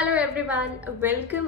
Hello everyone, welcome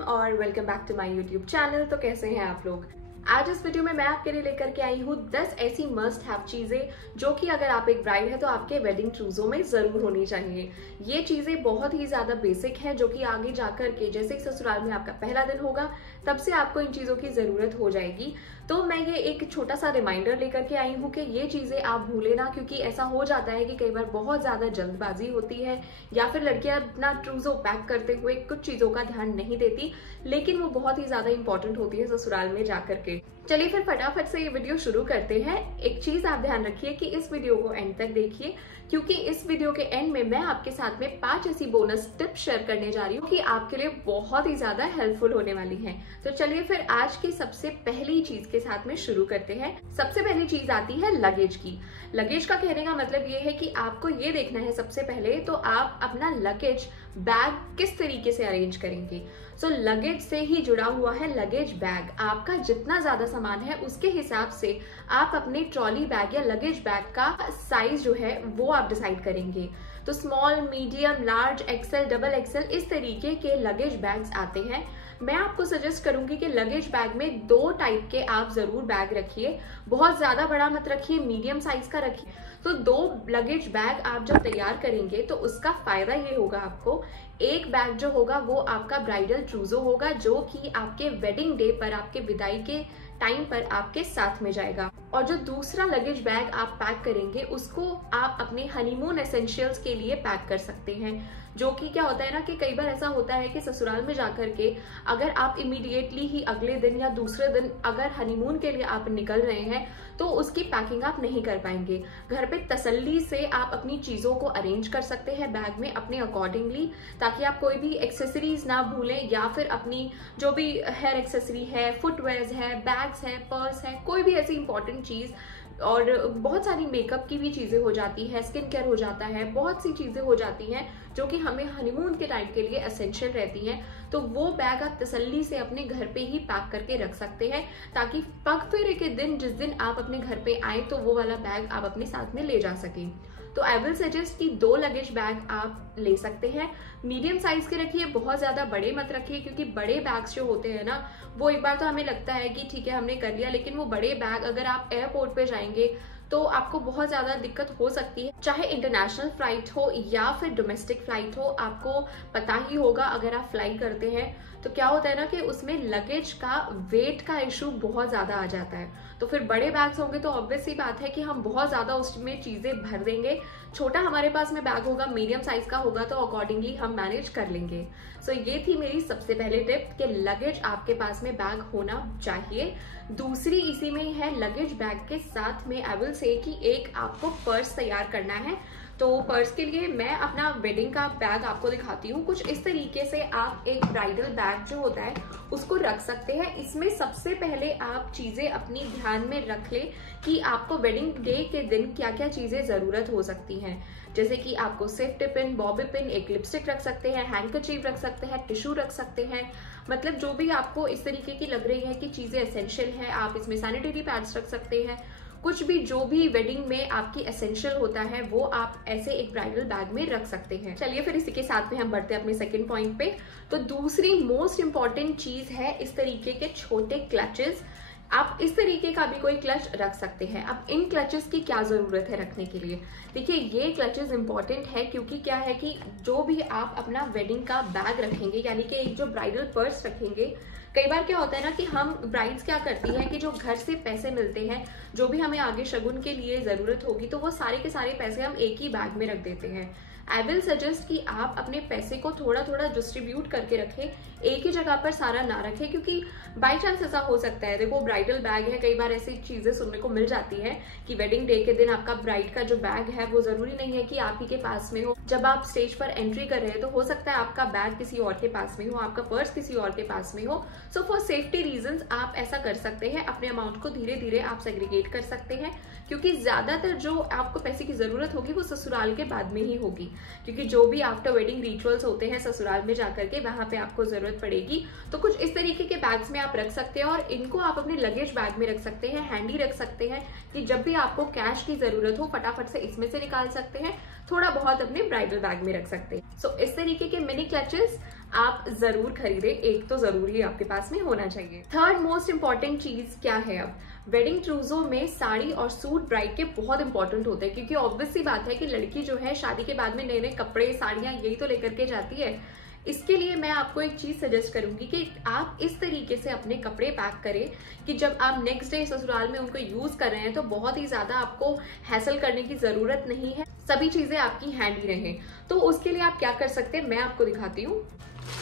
back to my YouTube channel. तो कैसे हैं आप लोग? आज इस वीडियो में मैं आपके लिए लेकर के आई हूँ 10 ऐसी मस्ट हैव चीजें जो कि अगर आप एक ब्राइड है तो आपके वेडिंग ट्रूजो में जरूर होनी चाहिए। ये चीजें बहुत ही ज्यादा बेसिक हैं जो कि आगे जाकर के जैसे ही ससुराल में आपका पहला दिन होगा तब से आपको इन चीजों की जरूरत हो जाएगी। तो मैं ये एक छोटा सा रिमाइंडर लेकर के आई हूँ कि ये चीजें आप भूले ना, क्योंकि ऐसा हो जाता है कि कई बार बहुत ज्यादा जल्दबाजी होती है या फिर लड़कियां अपना ट्रूजो पैक करते हुए कुछ चीजों का ध्यान नहीं देती, लेकिन वो बहुत ही ज्यादा इंपॉर्टेंट होती है ससुराल में जाकर के। चलिए फिर फटाफट से ये वीडियो शुरू करते हैं। एक चीज आप ध्यान रखिए कि इस वीडियो को एंड तक देखिए, क्योंकि इस वीडियो के एंड में मैं आपके साथ में 5 ऐसी बोनस टिप्स शेयर करने जा रही हूँ कि आपके लिए बहुत ही ज्यादा हेल्पफुल होने वाली हैं। तो चलिए फिर आज की सबसे पहली चीज के साथ में शुरू करते हैं। सबसे पहली चीज आती है लगेज की। लगेज का कहने का मतलब ये है कि आपको ये देखना है सबसे पहले तो आप अपना लगेज बैग किस तरीके से अरेंज करेंगे। सो लगेज से ही जुड़ा हुआ है लगेज बैग। आपका जितना ज्यादा सामान है उसके हिसाब से आप अपने ट्रॉली बैग या लगेज बैग का साइज जो है वो आप डिसाइड करेंगे। तो small, medium, large, XL, double XL इस तरीके के लगेज बैग्स आते हैं। मैं आपको सजेस्ट करूंगी कि लगेज बैग में 2 टाइप के आप जरूर बैग रखिए। बहुत ज्यादा बड़ा मत रखिए, मीडियम साइज का रखिए। तो 2 लगेज बैग आप जब तैयार करेंगे तो उसका फायदा ये होगा आपको, एक बैग जो होगा वो आपका ब्राइडल ट्रूजो होगा जो कि आपके वेडिंग डे पर, आपके विदाई के टाइम पर आपके साथ में जाएगा। और जो दूसरा लगेज बैग आप पैक करेंगे उसको आप अपने हनीमून एसेंशियल्स के लिए पैक कर सकते हैं। जो कि क्या होता है ना कि कई बार ऐसा होता है कि ससुराल में जाकर के अगर आप इमीडिएटली ही अगले दिन या दूसरे दिन अगर हनीमून के लिए आप निकल रहे हैं तो उसकी पैकिंग आप नहीं कर पाएंगे। घर पे तसल्ली से आप अपनी चीजों को अरेंज कर सकते हैं बैग में अपने अकॉर्डिंगली, ताकि आप कोई भी एक्सेसरीज ना भूलें या फिर अपनी जो भी हेयर एक्सेसरी है, फुटवेयर्स है, बैग्स है, पर्स है, कोई भी ऐसी इंपॉर्टेंट चीज। और बहुत सारी मेकअप की भी चीजें हो जाती है, स्किन केयर हो जाता है, बहुत सी चीजें हो जाती हैं जो कि हमें हनीमून के टाइम के लिए एसेंशियल रहती हैं। तो वो बैग आप तसल्ली से अपने घर पे ही पैक करके रख सकते हैं, ताकि पग फेरे के दिन जिस दिन आप अपने घर पे आए तो वो वाला बैग आप अपने साथ में ले जा सकें। तो आई विल सजेस्ट कि 2 लगेज बैग आप ले सकते हैं। मीडियम साइज के रखिए, बहुत ज्यादा बड़े मत रखिए, क्योंकि बड़े बैग्स जो होते हैं ना वो एक बार तो हमें लगता है कि ठीक है हमने कर लिया, लेकिन वो बड़े बैग अगर आप एयरपोर्ट पे जाएंगे तो आपको बहुत ज्यादा दिक्कत हो सकती है। चाहे इंटरनेशनल फ्लाइट हो या फिर डोमेस्टिक फ्लाइट हो, आपको पता ही होगा अगर आप फ्लाई करते हैं तो क्या होता है ना कि उसमें लगेज का वेट का इशू बहुत ज्यादा आ जाता है। तो फिर बड़े बैग्स होंगे तो ऑब्वियस सी बात है कि हम बहुत ज्यादा उसमें चीजें भर देंगे। छोटा हमारे पास में बैग होगा, मीडियम साइज का होगा तो अकॉर्डिंगली हम मैनेज कर लेंगे। सो ये थी मेरी सबसे पहले टिप कि लगेज आपके पास में बैग होना चाहिए। दूसरी इसी में ही है, लगेज बैग के साथ में आई विल से कि एक आपको पर्स तैयार करना है। तो पर्स के लिए मैं अपना वेडिंग का बैग आपको दिखाती हूँ। कुछ इस तरीके से आप एक ब्राइडल बैग जो होता है उसको रख सकते हैं। इसमें सबसे पहले आप चीजें अपनी ध्यान में रख ले कि आपको वेडिंग डे के दिन क्या क्या चीजें जरूरत हो सकती हैं। जैसे कि आपको सेफ्टी पिन, बॉबी पिन, एक लिपस्टिक रख सकते हैं, हैंडकरचीफ रख सकते हैं, टिश्यू रख सकते हैं। मतलब जो भी आपको इस तरीके की लग रही है कि चीजें एसेंशियल है, आप इसमें सैनिटरी पैड्स रख सकते हैं। कुछ भी जो भी वेडिंग में आपकी एसेंशियल होता है वो आप ऐसे एक ब्राइडल बैग में रख सकते हैं। चलिए फिर इसी के साथ में हम बढ़ते हैं अपने सेकंड पॉइंट पे। तो दूसरी मोस्ट इंपॉर्टेंट चीज है इस तरीके के छोटे क्लचेस। आप इस तरीके का भी कोई क्लच रख सकते हैं। अब इन क्लचेस की क्या जरूरत है रखने के लिए? देखिए ये क्लचेस इंपॉर्टेंट है क्योंकि क्या है कि जो भी आप अपना वेडिंग का बैग रखेंगे, यानी कि एक जो ब्राइडल पर्स रखेंगे, कई बार क्या होता है ना कि हम ब्राइड्स क्या करती हैं कि जो घर से पैसे मिलते हैं, जो भी हमें आगे शगुन के लिए जरूरत होगी, तो वो सारे के सारे पैसे हम एक ही बैग में रख देते हैं। आई विल सजेस्ट कि आप अपने पैसे को थोड़ा थोड़ा डिस्ट्रीब्यूट करके रखें, एक ही जगह पर सारा ना रखें, क्योंकि बाई चांस ऐसा हो सकता है। देखो ब्राइडल बैग है, कई बार ऐसी चीजें सुनने को मिल जाती है कि वेडिंग डे के दिन आपका ब्राइड का जो बैग है वो जरूरी नहीं है कि आप ही के पास में हो। जब आप स्टेज पर एंट्री कर रहे हैं तो हो सकता है आपका बैग किसी और के पास में हो, आपका पर्स किसी और के पास में हो। सो फॉर सेफ्टी रीजंस आप ऐसा कर सकते हैं, अपने अमाउंट को धीरे धीरे आप सेग्रीगेट कर सकते हैं, क्योंकि ज्यादातर जो आपको पैसे की जरूरत होगी वो ससुराल के बाद में ही होगी, क्योंकि जो भी आफ्टर वेडिंग रिचुअल्स होते हैं ससुराल में जाकर के वहां पे आपको जरूरत पड़ेगी। तो कुछ इस तरीके के बैग्स में आप रख सकते हैं और इनको आप अपने लगेज बैग में रख सकते हैं, हैंडी रख सकते हैं कि जब भी आपको कैश की जरूरत हो फटाफट से इसमें से निकाल सकते हैं, थोड़ा बहुत अपने ब्राइडल बैग में रख सकते हैं। सो इस तरीके के मिनी क्लचेस आप जरूर खरीदे, एक तो जरूरी आपके पास में होना चाहिए। थर्ड मोस्ट इंपॉर्टेंट चीज क्या है, अब वेडिंग ट्रूजो में साड़ी और सूट ब्राइड के बहुत इंपॉर्टेंट होते हैं, क्योंकि ऑब्वियस सी बात है कि लड़की जो है शादी के बाद में नए नए कपड़े साड़ियां यही तो लेकर के जाती है। इसके लिए मैं आपको एक चीज सजेस्ट करूंगी कि आप इस तरीके से अपने कपड़े पैक करें कि जब आप नेक्स्ट डे ससुराल में उनको यूज कर रहे हैं तो बहुत ही ज्यादा आपको हैसल करने की जरूरत नहीं है, सभी चीजें आपकी हैंडी रहें। तो उसके लिए आप क्या कर सकते हैं, मैं आपको दिखाती हूँ।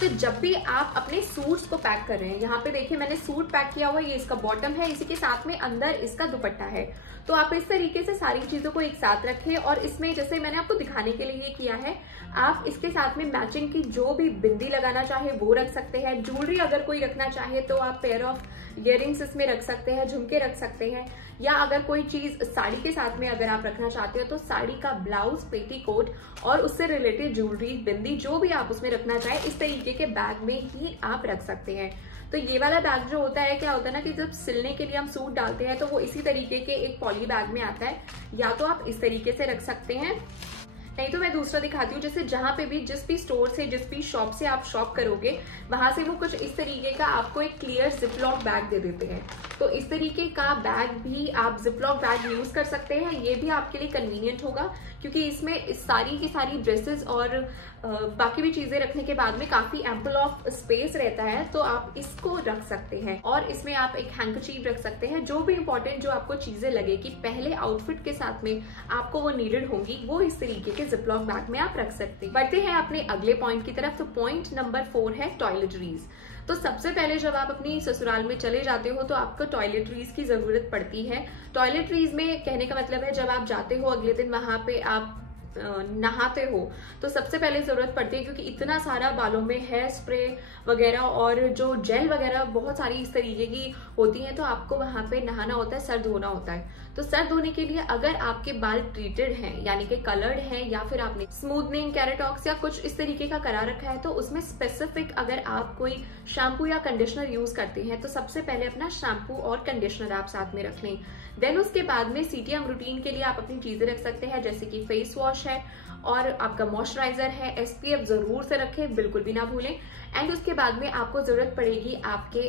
तो जब भी आप अपने सूट्स को पैक कर रहे हैं, यहाँ पे देखिए मैंने सूट पैक किया हुआ है, ये इसका बॉटम है, इसी के साथ में अंदर इसका दुपट्टा है। तो आप इस तरीके से सारी चीजों को एक साथ रखें और इसमें जैसे मैंने आपको दिखाने के लिए ये किया है, आप इसके साथ में मैचिंग की जो भी बिंदी लगाना चाहे वो रख सकते हैं। ज्वेलरी अगर कोई रखना चाहे तो आप पेयर ऑफ इयररिंग्स इसमें रख सकते हैं, झुमके रख सकते हैं, या अगर कोई चीज साड़ी के साथ में अगर आप रखना चाहते हो तो साड़ी का ब्लाउज, पेटीकोट और उससे रिलेटेड ज्वेलरी, बिंदी, जो भी आप उसमें रखना चाहे इस तरीके के बैग में ही आप रख सकते हैं। तो ये वाला बैग जो होता है, क्या होता है ना कि जब सिलने के लिए हम सूट डालते हैं तो वो इसी तरीके के एक पॉली बैग में आता है, या तो आप इस तरीके से रख सकते हैं, नहीं तो मैं दूसरा दिखाती हूँ। जैसे जहां पे भी जिस भी स्टोर से, जिस भी शॉप से आप शॉप करोगे, वहां से वो कुछ इस तरीके का आपको एक क्लियर जिपलॉक बैग दे देते हैं। तो इस तरीके का बैग भी आप जिपलॉक बैग यूज कर सकते हैं, ये भी आपके लिए कन्वीनियंट होगा, क्योंकि इसमें सारी की सारी ड्रेसेस और बाकी भी चीजें रखने के बाद में काफी एम्पल ऑफ स्पेस रहता है, तो आप इसको रख सकते हैं। और इसमें आप एक हैंकरचीफ रख सकते हैं, जो भी इंपॉर्टेंट जो आपको चीजें लगे कि पहले आउटफिट के साथ में आपको वो नीडेड होंगी, वो इस तरीके के जिपलॉक बैग में आप रख सकते हैं। बढ़ते हैं अपने अगले पॉइंट की तरफ। तो पॉइंट नंबर 4 है टॉयलेटरीज। तो सबसे पहले जब आप अपनी ससुराल में चले जाते हो तो आपको टॉयलेटरीज की जरूरत पड़ती है। टॉयलेटरीज में कहने का मतलब है जब आप जाते हो अगले दिन वहां पे आप नहाते हो तो सबसे पहले जरूरत पड़ती है, क्योंकि इतना सारा बालों में हेयर स्प्रे वगैरह और जो जेल वगैरह बहुत सारी इस तरीके की होती है, तो आपको वहां पे नहाना होता है, सर धोना होता है। तो सर धोने के लिए अगर आपके बाल ट्रीटेड हैं, यानी कि कलर्ड हैं, या फिर आपने स्मूथनिंग, कैराटॉक्स या कुछ इस तरीके का करा रखा है, तो उसमें स्पेसिफिक अगर आप कोई शैम्पू या कंडीशनर यूज करते हैं तो सबसे पहले अपना शैम्पू और कंडीशनर आप साथ में रख लें। देन उसके बाद में सीटीएम रूटीन के लिए आप अपनी चीजें रख सकते हैं, जैसे कि फेस वॉश है और आपका मॉइस्चराइजर है, एसपीएफ जरूर से रखें, बिल्कुल भी ना भूलें। एंड उसके बाद में आपको जरूरत पड़ेगी आपके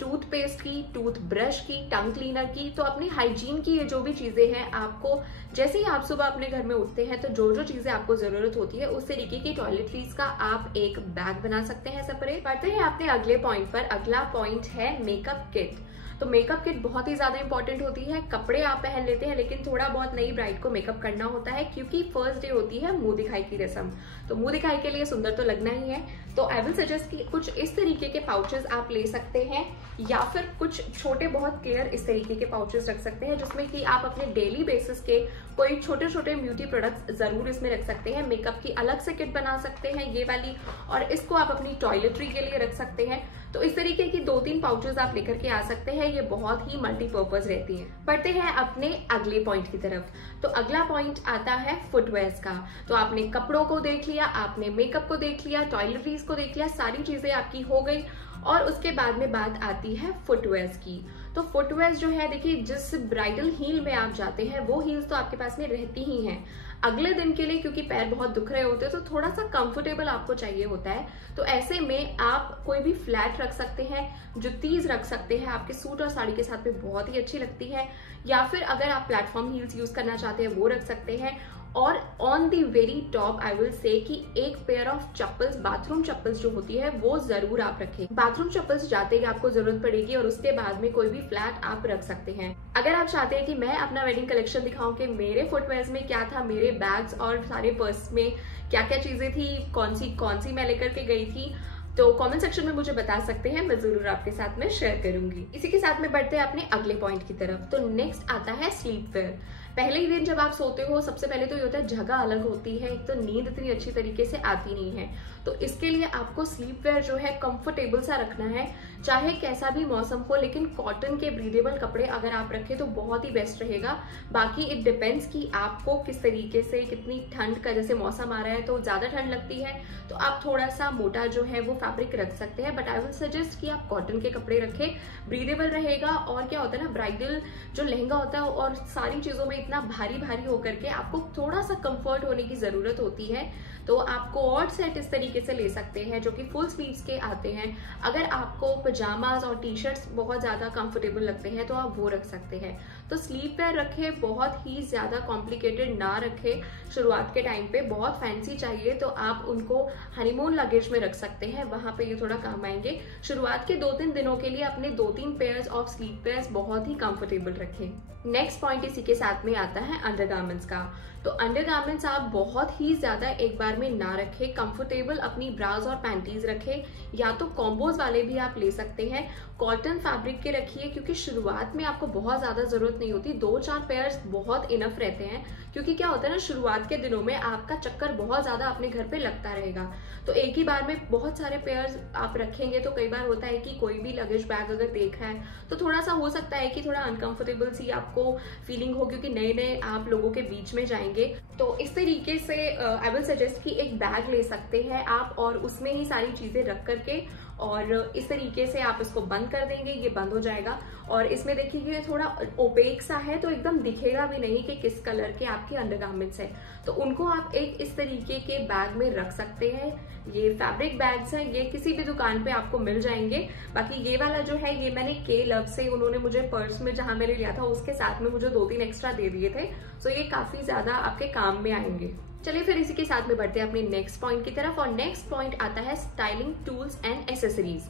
टूथपेस्ट की, टूथ ब्रश की, टंग क्लीनर की। तो अपनी हाइजीन की ये जो भी चीजें हैं, आपको जैसे ही आप सुबह अपने घर में उठते हैं तो जो जो चीजें आपको जरूरत होती है उस तरीके की टॉयलेटरीज का आप एक बैग बना सकते हैं सेपरेट। बढ़ते हैं अपने अगले पॉइंट पर। अगला पॉइंट है मेकअप किट। तो मेकअप किट बहुत ही ज्यादा इंपॉर्टेंट होती है। कपड़े आप पहन लेते हैं, लेकिन थोड़ा बहुत नई ब्राइड को मेकअप करना होता है, क्योंकि फर्स्ट डे होती है मुंह दिखाई की रस्म। तो मुंह दिखाई के लिए सुंदर तो लगना ही है। तो आई विल सजेस्ट कि कुछ इस तरीके के पाउचेस आप ले सकते हैं, या फिर कुछ छोटे बहुत क्लियर इस तरीके के पाउचेस रख सकते हैं, जिसमें कि आप अपने डेली बेसिस के कोई छोटे छोटे ब्यूटी प्रोडक्ट्स जरूर इसमें रख सकते हैं। मेकअप की अलग से किट बना सकते हैं ये वाली, और इसको आप अपनी टॉयलेटरी के लिए रख सकते हैं। तो इस तरीके की 2-3 पाउचेस आप लेकर के आ सकते हैं, ये बहुत ही मल्टीपर्पज रहती है। बढ़ते हैं अपने अगले पॉइंट की तरफ। तो अगला पॉइंट आता है फुटवेयर्स का। तो आपने कपड़ों को देख लिया, आपने मेकअप को देख लिया, टॉयलेटरीज को देख लिया, सारी चीजें आपकी हो गई। और उसके बाद में बात आती है फुटवेयर्स की। तो फुटवेयर्स जो है, देखिए जिस ब्राइडल हील में आप जाते हैं वो हील्स तो आपके पास में रहती ही हैं अगले दिन के लिए, क्योंकि पैर बहुत दुख रहे होते हैं तो थोड़ा सा कंफर्टेबल आपको चाहिए होता है। तो ऐसे में आप कोई भी फ्लैट रख सकते हैं, जुत्तीज रख सकते हैं, आपके सूट और साड़ी के साथ में बहुत ही अच्छी लगती है। या फिर अगर आप प्लेटफॉर्म हील्स यूज करना चाहते हैं वो रख सकते हैं। और on the very top I will say कि एक pair of chappals, bathroom chappals जो होती है वो जरूर आप रखें। बाथरूम चप्पल्स जाते ही आपको जरूरत पड़ेगी, और उसके बाद में कोई भी फ्लैट आप रख सकते हैं। अगर आप चाहते हैं कि मैं अपना वेडिंग कलेक्शन दिखाऊं कि मेरे फुटवेयर्स में क्या था, मेरे बैग्स और सारे पर्स में क्या क्या चीजें थी, कौन सी मैं लेकर के गई थी, तो कमेंट सेक्शन में मुझे बता सकते हैं, मैं जरूर आपके साथ में शेयर करूंगी। इसी के साथ में बढ़ते हैं अपने अगले पॉइंट की तरफ। तो नेक्स्ट आता है स्लीप वेयर। पहले ही दिन जब आप सोते हो सबसे पहले तो ये होता है जगह अलग होती है, एक तो नींद इतनी अच्छी तरीके से आती नहीं है। तो इसके लिए आपको स्लीप वेयर जो है कंफर्टेबल सा रखना है, चाहे कैसा भी मौसम हो, लेकिन कॉटन के ब्रीदेबल कपड़े अगर आप रखें तो बहुत ही बेस्ट रहेगा। बाकी इट डिपेंड्स कि आपको किस तरीके से, कितनी ठंड का, जैसे मौसम आ रहा है तो ज्यादा ठंड लगती है तो आप थोड़ा सा मोटा जो है वो फैब्रिक रख सकते हैं, बट आई विल सजेस्ट कि आप कॉटन के कपड़े रखें, ब्रीदेबल रहेगा। और क्या होता है ना, ब्राइडल जो लहंगा होता है और सारी चीजों में इतना भारी भारी होकर के आपको थोड़ा सा कंफर्ट होने की जरूरत होती है, तो आप कोऑर्ड सेट इस तरीके से ले सकते हैं जो कि फुल स्लीव्स के आते हैं। अगर आपको पजामाज और टी शर्ट्स बहुत ज्यादा कंफर्टेबल लगते हैं तो आप वो रख सकते हैं। तो स्लीव वेयर रखें, बहुत ही ज्यादा कॉम्प्लिकेटेड ना रखें। शुरुआत के टाइम पे बहुत फैंसी चाहिए तो आप उनको हनीमून लगेज में रख सकते हैं, वहां पे ये थोड़ा काम आएंगे। शुरुआत के 2-3 दिनों के लिए अपने 2-3 पेयर्स ऑफ स्लीव वेयर्स बहुत ही कंफर्टेबल रखें। नेक्स्ट पॉइंट इसी के साथ में आता है अंडरगारमेंट्स का। तो अंडरगारमेंट्स आप बहुत ही ज्यादा एक बार में ना रखें, कंफर्टेबल अपनी ब्राउज और पैंटीज रखें, या तो कॉम्बोज वाले भी आप ले सकते हैं। कॉटन फैब्रिक के रखिए, क्योंकि शुरुआत में आपको बहुत ज्यादा जरूरत नहीं होती, 2-4 पेयर्स बहुत इनफ रहते हैं। क्योंकि क्या होता है ना, शुरुआत के दिनों में आपका चक्कर बहुत ज्यादा अपने घर पे लगता रहेगा, तो एक ही बार में बहुत सारे पेयर्स आप रखेंगे तो कई बार होता है कि कोई भी लगेज बैग अगर देखा है तो थोड़ा सा हो सकता है कि थोड़ा अनकंफर्टेबल सी आपको फीलिंग हो, क्योंकि नए नए आप लोगों के बीच में जाएंगे। तो इस तरीके से आई विल सजेस्ट कि एक बैग ले सकते हैं आप और उसमें ही सारी चीजें रख करके, और इस तरीके से आप इसको बंद कर देंगे, ये बंद हो जाएगा। और इसमें देखिए ये थोड़ा ओपेक सा है तो एकदम दिखेगा भी नहीं कि किस कलर के आपके अंडरगारमेंट्स है, तो उनको आप एक इस तरीके के बैग में रख सकते हैं। ये फैब्रिक बैग्स हैं, ये किसी भी दुकान पे आपको मिल जाएंगे। बाकी ये वाला जो है ये मैंने के लव से, उन्होंने मुझे पर्स में जहां मैंने लिया था उसके साथ में मुझे 2-3 एक्स्ट्रा दे दिए थे, तो ये काफी ज्यादा आपके काम में आएंगे। चलिए फिर इसी के साथ में बढ़ते हैं अपने नेक्स्ट पॉइंट की तरफ, और नेक्स्ट पॉइंट आता है स्टाइलिंग टूल्स एंड एसेसरीज।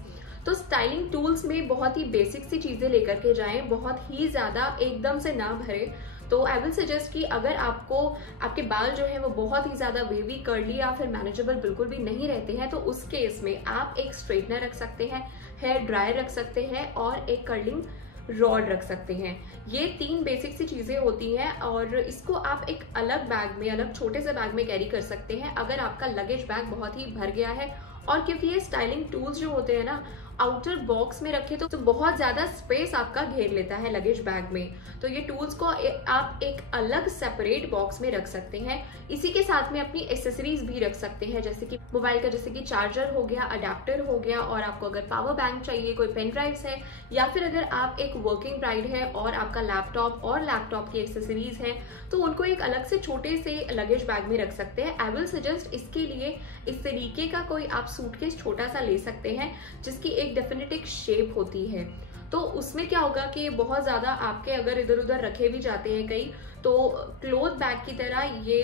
तो स्टाइलिंग टूल्स में बहुत ही बेसिक सी चीजें लेकर के जाएं, बहुत ही ज्यादा एकदम से ना भरे। तो आई विल सजेस्ट कि अगर आपको आपके बाल जो है वो बहुत ही ज्यादा वेवी, कर्ली या फिर मैनेजेबल बिल्कुल भी नहीं रहते हैं, तो उस केस में आप एक स्ट्रेटनर रख सकते हैं, हेयर ड्रायर रख सकते हैं और एक कर्लिंग रॉड रख सकते हैं। ये 3 बेसिक सी चीजें होती हैं और इसको आप एक अलग बैग में, अलग छोटे से बैग में कैरी कर सकते हैं अगर आपका लगेज बैग बहुत ही भर गया है। और क्योंकि ये स्टाइलिंग टूल्स जो होते हैं ना, आउटर बॉक्स में रखे तो बहुत ज्यादा स्पेस आपका घेर लेता है लगेज बैग में, तो ये टूल्स को आप एक अलग सेपरेट बॉक्स में रख सकते हैं। इसी के साथ में अपनी एसेसरीज भी रख सकते हैं, जैसे कि मोबाइल का जैसे कि चार्जर हो गया, अडेप्टर हो गया, और आपको अगर पावर बैंक चाहिए, कोई पेन ड्राइव्स है, या फिर अगर आप एक वर्किंग ब्राइड है और आपका लैपटॉप और लैपटॉप की एक्सेसरीज है तो उनको एक अलग से छोटे से लगेज बैग में रख सकते हैं। आई विल सजेस्ट इसके लिए इस तरीके का कोई आप सूटकेस छोटा सा ले सकते हैं जिसकी एक डेफिनेट एक शेप होती है, तो उसमें क्या होगा कि बहुत ज्यादा आपके अगर इधर उधर रखे भी जाते हैं कहीं, तो क्लोथ बैग की तरह ये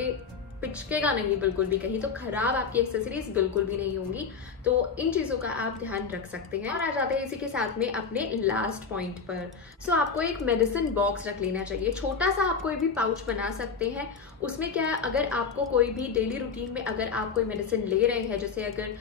पिचकेगा नहीं बिल्कुल भी कहीं, तो खराब आपकी एक्सेसरीज बिल्कुल भी नहीं होंगी। तो इन चीजों का आप ध्यान रख सकते हैं। और आ जाते हैं इसी के साथ में अपने लास्ट पॉइंट पर। सो आपको एक मेडिसिन बॉक्स रख लेना चाहिए, छोटा सा आप कोई भी पाउच बना सकते हैं। उसमें क्या है, अगर आपको कोई भी डेली रूटीन में अगर आप कोई मेडिसिन ले रहे हैं, जैसे अगर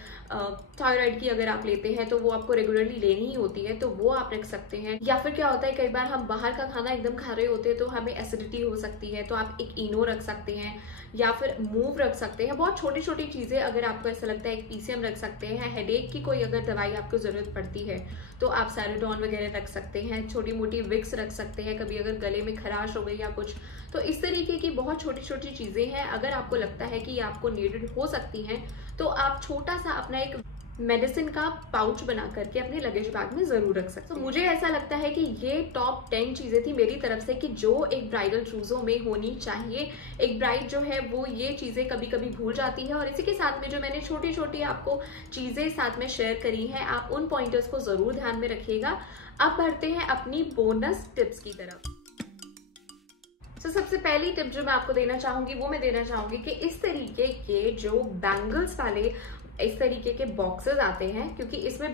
थायराइड की अगर आप लेते हैं तो वो आपको रेगुलरली लेनी ही होती है, तो वो आप रख सकते हैं। या फिर क्या होता है, कई बार हम बाहर का खाना एकदम खा रहे होते हैं तो हमें एसिडिटी हो सकती है, तो आप एक इनो रख सकते हैं या फिर मूव रख सकते हैं। बहुत छोटी छोटी चीजें अगर आपको ऐसा लगता है, एक पीसीएम रख सकते हैं। हेडेक की कोई अगर दवाई आपको जरूरत पड़ती है तो आप सैरिडॉन वगैरह रख सकते हैं। छोटी मोटी विक्स रख सकते हैं, कभी अगर गले में खराश हो गई या कुछ, तो इस तरीके की बहुत छोटी छोटी चीजें हैं। अगर आपको लगता है कि ये आपको नीडेड हो सकती हैं तो आप छोटा सा अपना एक मेडिसिन का पाउच बना करके अपने लगेज बैग में जरूर रख सकते हैं। तो मुझे ऐसा लगता है कि ये टॉप 10 चीजें थी मेरी तरफ से कि जो एक ब्राइडल ट्रूजो में होनी चाहिए। एक ब्राइड जो है वो ये चीजें कभी कभी भूल जाती है, और इसी के साथ में जो मैंने छोटी छोटी आपको चीजें साथ में शेयर करी हैं, आप उन पॉइंटर्स को जरूर ध्यान में रखिएगा। अब बढ़ते हैं अपनी बोनस टिप्स की तरफ। तो सबसे पहली टिप जो मैं आपको देना चाहूंगी वो मैं देना चाहूंगी कि इस तरीके के जो बैंगल्स वाले इस तरीके के बॉक्सेस आते हैं, क्योंकि इसमें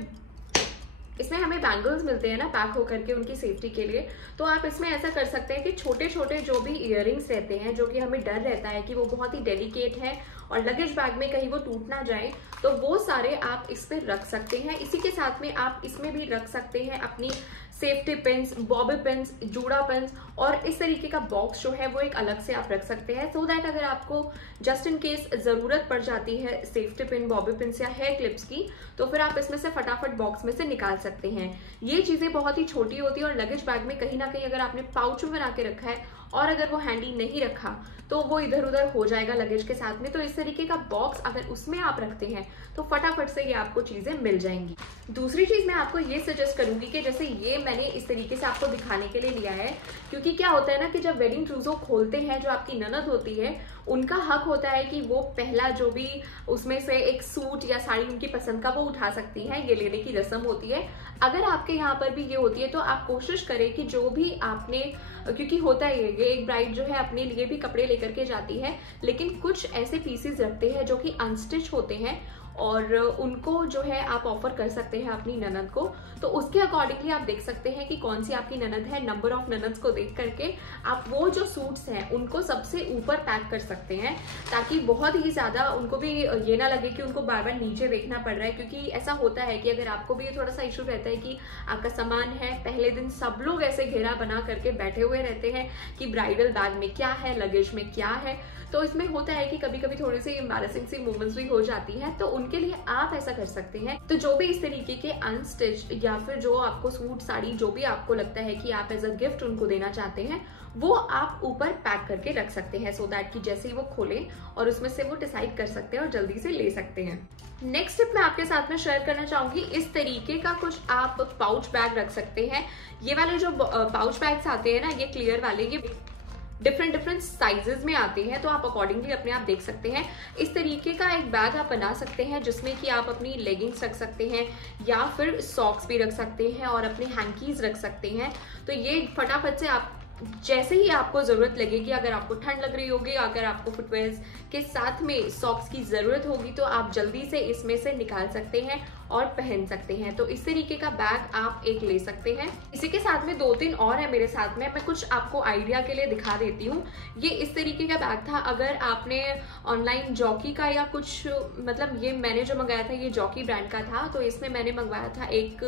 हमें बैंगल्स मिलते हैं ना पैक होकर के उनकी सेफ्टी के लिए, तो आप इसमें ऐसा कर सकते हैं कि छोटे छोटे जो भी इयररिंग्स रहते हैं, जो कि हमें डर रहता है कि वो बहुत ही डेलिकेट है और लगेज बैग में कहीं वो टूट ना जाए, तो वो सारे आप इस पे रख सकते हैं। इसी के साथ में आप इसमें भी रख सकते हैं अपनी सेफ्टी पिन्स, बॉबी पिन्स, जूड़ा पिन्स, और इस तरीके का बॉक्स जो है वो एक अलग से आप रख सकते हैं, सो दैट अगर आपको जस्ट इन केस जरूरत पड़ जाती है सेफ्टी पिन, बॉबी पिन्स या हेयर क्लिप्स की, तो फिर आप इसमें से फटाफट बॉक्स में से निकाल सकते हैं। ये चीजें बहुत ही छोटी होती है और लगेज बैग में कहीं ना कहीं अगर आपने पाउच में बना के रखा है और अगर वो हैंडी नहीं रखा तो वो इधर उधर हो जाएगा लगेज के साथ में। तो इस तरीके का बॉक्स अगर उसमें आप रखते हैं तो फटाफट से ये आपको चीजें मिल जाएंगी। दूसरी चीज मैं आपको ये सजेस्ट करूंगी कि जैसे ये मैंने इस तरीके से आपको दिखाने के लिए लिया है, क्योंकि क्या होता है ना कि जब वेडिंग ट्रूजो खोलते हैं जो आपकी ननद होती है, उनका हक होता है कि वो पहला जो भी उसमें से एक सूट या साड़ी उनकी पसंद का वो उठा सकती हैं, ये लेने की रस्म होती है। अगर आपके यहाँ पर भी ये होती है तो आप कोशिश करें कि जो भी आपने, क्योंकि होता है ये एक ब्राइड जो है अपने लिए भी कपड़े लेकर के जाती है, लेकिन कुछ ऐसे पीसेस रखते हैं जो कि अनस्टिच होते हैं और उनको जो है आप ऑफर कर सकते हैं अपनी ननद को। तो उसके अकॉर्डिंगली आप देख सकते हैं कि कौन सी आपकी ननद है, नंबर ऑफ ननद्स को देख करके आप वो जो सूट्स हैं उनको सबसे ऊपर पैक कर सकते हैं, ताकि बहुत ही ज्यादा उनको भी ये ना लगे कि उनको बार बार नीचे देखना पड़ रहा है। क्योंकि ऐसा होता है कि अगर आपको भी ये थोड़ा सा इशू रहता है कि आपका सामान है, पहले दिन सब लोग ऐसे घेरा बना करके बैठे हुए रहते हैं कि ब्राइडल बैग में क्या है, लगेज में क्या है, तो इसमें होता है कि कभी कभी थोड़ी सी एम्बैरेसिंग सी मोमेंट्स भी हो जाती हैं। तो उनके लिए आप ऐसा कर सकते हैं, तो जो भी इस तरीके के अनस्टिच या फिर जो आपको सूट साड़ी जो भी आपको लगता है कि आप एज अ गिफ्ट उनको देना चाहते हैं, वो आप ऊपर पैक करके रख सकते हैं, सो दैट कि जैसे ही वो खोलें और उसमें से वो डिसाइड कर सकते हैं और जल्दी से ले सकते हैं। नेक्स्ट टिप मैं आपके साथ में शेयर करना चाहूंगी, इस तरीके का कुछ आप पाउच बैग रख सकते हैं। ये वाले जो पाउच बैग्स आते हैं ना, ये क्लियर वाले, ये डिफरेंट साइजेस में आते हैं, तो आप अकॉर्डिंगली अपने आप देख सकते हैं। इस तरीके का एक बैग आप बना सकते हैं जिसमें कि आप अपनी लेगिंग्स रख सकते हैं या फिर सॉक्स भी रख सकते हैं और अपने हैंकीज रख सकते हैं। तो ये फटाफट से आप जैसे ही आपको जरूरत लगेगी, अगर आपको ठंड लग रही होगी, अगर आपको फुटवेयर्स के साथ में सॉक्स की जरूरत होगी, तो आप जल्दी से इसमें से निकाल सकते हैं और पहन सकते हैं। तो इस तरीके का बैग आप एक ले सकते हैं। इसी के साथ में 2-3 और है मेरे साथ में, मैं कुछ आपको आइडिया के लिए दिखा देती हूँ। ये इस तरीके का बैग था, अगर आपने ऑनलाइन जॉकी का या कुछ, मतलब ये मैंने जो मंगाया था ये जॉकी ब्रांड का था, तो इसमें मैंने मंगवाया था एक,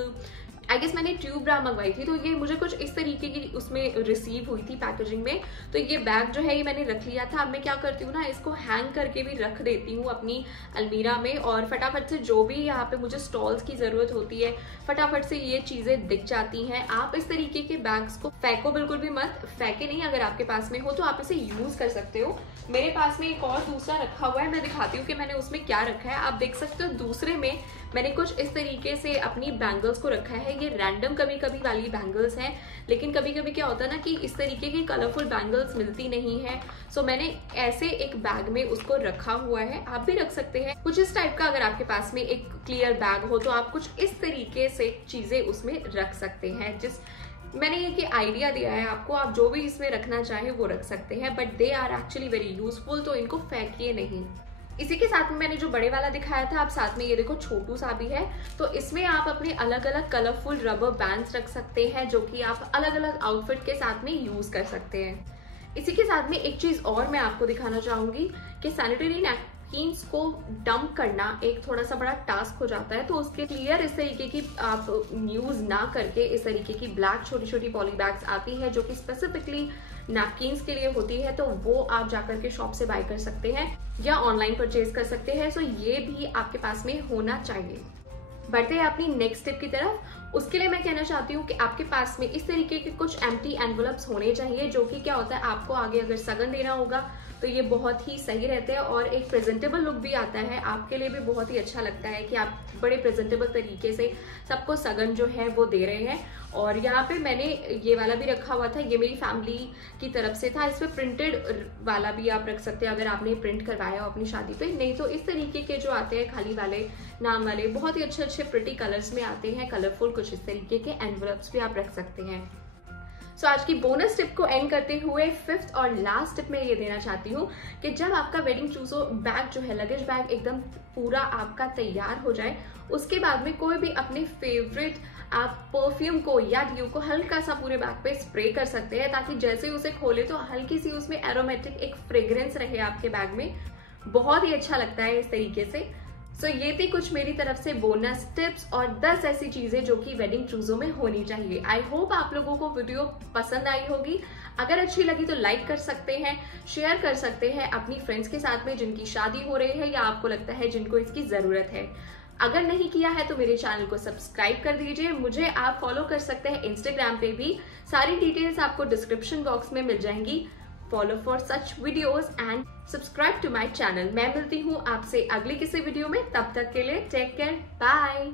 आई गेस मैंने ट्यूब ब्रा मंगवाई थी, तो ये मुझे कुछ इस तरीके की उसमें रिसीव हुई थी पैकेजिंग में। तो ये बैग जो है ये मैंने रख लिया था। अब मैं क्या करती हूँ ना, इसको हैंग करके भी रख देती हूँ अपनी अलमीरा में, और फटाफट से जो भी यहाँ पे मुझे स्टॉल्स की जरूरत होती है, फटाफट से ये चीजें दिख जाती हैं। आप इस तरीके के बैग्स को फेंको बिल्कुल भी मत, फेंके नहीं, अगर आपके पास में हो तो आप इसे यूज कर सकते हो। मेरे पास में एक और दूसरा रखा हुआ है, मैं दिखाती हूँ कि मैंने उसमें क्या रखा है। आप देख सकते हो दूसरे में मैंने कुछ इस तरीके से अपनी बैंगल्स को रखा है। ये रैंडम कभी कभी वाली बैंगल्स हैं, लेकिन कभी कभी क्या होता है ना कि इस तरीके की कलरफुल बैंगल्स मिलती नहीं है, सो मैंने ऐसे एक बैग में उसको रखा हुआ है। आप भी रख सकते हैं कुछ इस टाइप का। अगर आपके पास में एक क्लियर बैग हो तो आप कुछ इस तरीके से चीजें उसमें रख सकते हैं। जिस मैंने ये आइडिया दिया है आपको, आप जो भी इसमें रखना चाहे वो रख सकते हैं, but they are actually very useful, तो इनको फेंकिए नहीं। इसी के साथ में मैंने जो बड़े वाला दिखाया था, आप साथ में ये देखो छोटू सा भी है, तो इसमें आप अपने अलग अलग कलरफुल रबर बैंड्स रख सकते हैं, जो कि आप अलग अलग आउटफिट के साथ में यूज कर सकते हैं। इसी के साथ में एक चीज और मैं आपको दिखाना चाहूंगी कि सैनिटरी नैपकिन्स को डंप करना एक थोड़ा सा बड़ा टास्क हो जाता है, तो उसके क्लियर इस तरीके की आप यूज ना करके इस तरीके की ब्लैक छोटी छोटी पॉली बैग्स आती है जो कि स्पेसिफिकली नैपकिन्स के लिए होती है, तो वो आप जाकर के शॉप से बाय कर सकते हैं या ऑनलाइन परचेज कर सकते हैं। सो ये भी आपके पास में होना चाहिए। बढ़ते हैं अपनी नेक्स्ट टिप की तरफ। उसके लिए मैं कहना चाहती हूँ कि आपके पास में इस तरीके के कुछ एम्प्टी एनवलप्स होने चाहिए, जो कि क्या होता है, आपको आगे अगर सगन देना होगा तो ये बहुत ही सही रहते हैं और एक प्रेजेंटेबल लुक भी आता है। आपके लिए भी बहुत ही अच्छा लगता है कि आप बड़े प्रेजेंटेबल तरीके से सबको सगन जो है वो दे रहे हैं। और यहाँ पे मैंने ये वाला भी रखा हुआ था, ये मेरी फैमिली की तरफ से था। इसमें प्रिंटेड वाला भी आप रख सकते हैं अगर आपने प्रिंट करवाया हो अपनी शादी पे, नहीं तो इस तरीके के जो आते हैं खाली वाले नाम वाले, बहुत ही अच्छे अच्छे प्रिटी कलर्स में आते हैं, कलरफुल कुछ इस तरीके के एनवलप्स भी आप रख सकते हैं। सो आज की बोनस टिप को एंड करते हुए 5th और लास्ट टिप मैं ये देना चाहती हूँ कि जब आपका वेडिंग ट्रूजो बैग जो है, लगेज बैग एकदम पूरा आपका तैयार हो जाए, उसके बाद में कोई भी अपने फेवरेट आप परफ्यूम को या ड्यू को हल्का सा पूरे बैग पे स्प्रे कर सकते हैं, ताकि जैसे उसे खोले तो हल्की सी उसमें एरोमेटिक एक फ्रेग्रेंस रहे आपके बैग में। बहुत ही अच्छा लगता है इस तरीके से। सो ये थी कुछ मेरी तरफ से बोनस टिप्स और 10 ऐसी चीजें जो कि वेडिंग ट्रूजो में होनी चाहिए। आई होप आप लोगों को वीडियो पसंद आई होगी। अगर अच्छी लगी तो लाइक कर सकते हैं, शेयर कर सकते हैं अपनी फ्रेंड्स के साथ में जिनकी शादी हो रही है या आपको लगता है जिनको इसकी जरूरत है। अगर नहीं किया है तो मेरे चैनल को सब्सक्राइब कर दीजिए। मुझे आप फॉलो कर सकते हैं इंस्टाग्राम पे भी, सारी डिटेल्स आपको डिस्क्रिप्शन बॉक्स में मिल जाएंगी। Follow for such videos and subscribe to my channel. मैं मिलती हूँ आपसे अगले किसी वीडियो में, तब तक के लिए टेक केयर, बाय।